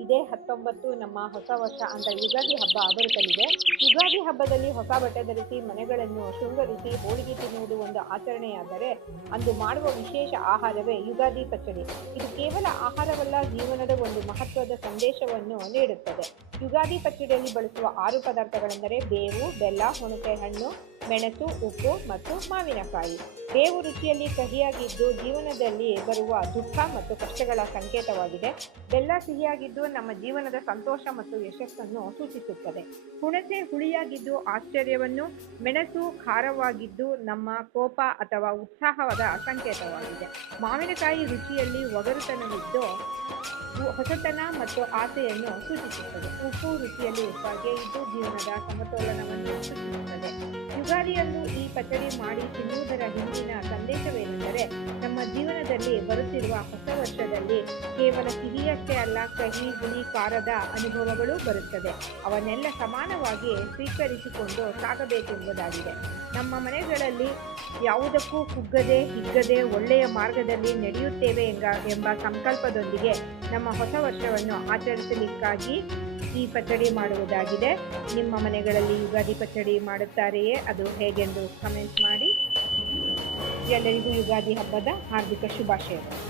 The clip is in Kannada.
ಇದೇ 19 ನಮ್ಮ ಹೊಸ ವರ್ಷ ಅಂತ ಯುಗಾದಿ ಹಬ್ಬ ಬರುತ್ತಲಿದೆ. ಯುಗಾದಿ ಹಬ್ಬದಲ್ಲಿ ಹೊಸ ಬಟ್ಟೆ ಧರಿಸಿ ಮನೆಗಳನ್ನು ಶೃಂಗರಿಸಿ ಹೋಳಿಗೆ ತಿನ್ನುವುದು ಒಂದು ಆಚರಣೆಯಾದರೆ, ಅಂದು ಮಾಡುವ ವಿಶೇಷ ಆಹಾರವೇ ಯುಗಾದಿ ಪಚ್ಚಡಿ. ಇದು ಕೇವಲ ಆಹಾರವಲ್ಲ, ಜೀವನದ ಒಂದು ಮಹತ್ವದ ಸಂದೇಶವನ್ನು ನೀಡುತ್ತದೆ. ಯುಗಾದಿ ಪಚ್ಚಡಿಯಲ್ಲಿ ಬಳಸುವ 6 ಪದಾರ್ಥಗಳೆಂದರೆ ಬೇವು, ಬೆಲ್ಲ, ಹುಣಸೆ ಹಣ್ಣು, ಮೆಣಸು, ಉಪ್ಪು ಮತ್ತು ಮಾವಿನಕಾಯಿ. ಬೇವು ರುಚಿಯಲ್ಲಿ ಕಹಿಯಾಗಿದ್ದು ಜೀವನದಲ್ಲಿ ಬರುವ ದುಃಖ ಮತ್ತು ಕಷ್ಟಗಳ ಸಂಕೇತವಾಗಿದೆ. ಬೆಲ್ಲ ಸಿಹಿಯಾಗಿದ್ದು ನಮ್ಮ ಜೀವನದ ಸಂತೋಷ ಮತ್ತು ಯಶಸ್ಸನ್ನು ಸೂಚಿಸುತ್ತದೆ. ಹುಣಸೆ ಹುಳಿಯಾಗಿದ್ದು ಆಶ್ಚರ್ಯವನ್ನು, ಮೆಣಸು ಖಾರವಾಗಿದ್ದು ನಮ್ಮ ಕೋಪ ಅಥವಾ ಉತ್ಸಾಹದ ಸಂಕೇತವಾಗಿದೆ. ಮಾವಿನಕಾಯಿ ರುಚಿಯಲ್ಲಿ ಒಗರುತನವಿದ್ದು ಹೊಸತನ ಮತ್ತು ಆಸೆಯನ್ನು ಸೂಚಿಸುತ್ತದೆ. ಉಪ್ಪು ರುಚಿಯಲ್ಲಿ ಉಪ್ಪಾಗೆ ಇದ್ದು ಜೀವನದ ಸಮತೋಲನವನ್ನು ಸೂಚಿಸುತ್ತದೆ. ಯುಗಾದಿಯಂದು ಈ ಪಚ್ಚಡಿ ಮಾಡಿ ತಿನ್ನುವುದರ ಹಿಂದಿನ ಸಂದೇಶವೇನೆಂದರೆ, ನಮ್ಮ ಜೀವನದಲ್ಲಿ ಬರುತ್ತಿರುವ ಹೊಸ ವರ್ಷದಲ್ಲಿ ಕೇವಲ ಸಿಹಿಯಷ್ಟೇ ಅಲ್ಲ, ಕಹಿ, ಹುಳಿ, ಖಾರದ ಅನುಭವಗಳು ಬರುತ್ತದೆ. ಅವನ್ನೆಲ್ಲ ಸಮಾನವಾಗಿ ಸ್ವೀಕರಿಸಿಕೊಂಡು ಸಾಗಬೇಕೆಂಬುದಾಗಿದೆ. ನಮ್ಮ ಮನೆಗಳಲ್ಲಿ ಯಾವುದಕ್ಕೂ ಕುಗ್ಗದೆ ಹಿಗ್ಗದೆ ಒಳ್ಳೆಯ ಮಾರ್ಗದಲ್ಲಿ ನಡೆಯುತ್ತೇವೆ ಎಂಬ ಸಂಕಲ್ಪದೊಂದಿಗೆ ನಮ್ಮ ಹೊಸ ವರ್ಷವನ್ನು ಆಚರಿಸಲಿಕ್ಕಾಗಿ ಈ ಪಚ್ಚಡಿ ಮಾಡುವುದಾಗಿದೆ. ನಿಮ್ಮ ಮನೆಗಳಲ್ಲಿ ಯುಗಾದಿ ಪಚ್ಚಡಿ ಮಾಡುತ್ತಾರೆಯೇ? ಅದು ಹೇಗೆಂದು ಕಮೆಂಟ್ ಮಾಡಿ. ಎಲ್ಲರಿಗೂ ಯುಗಾದಿ ಹಬ್ಬದ ಹಾರ್ದಿಕ ಶುಭಾಶಯಗಳು.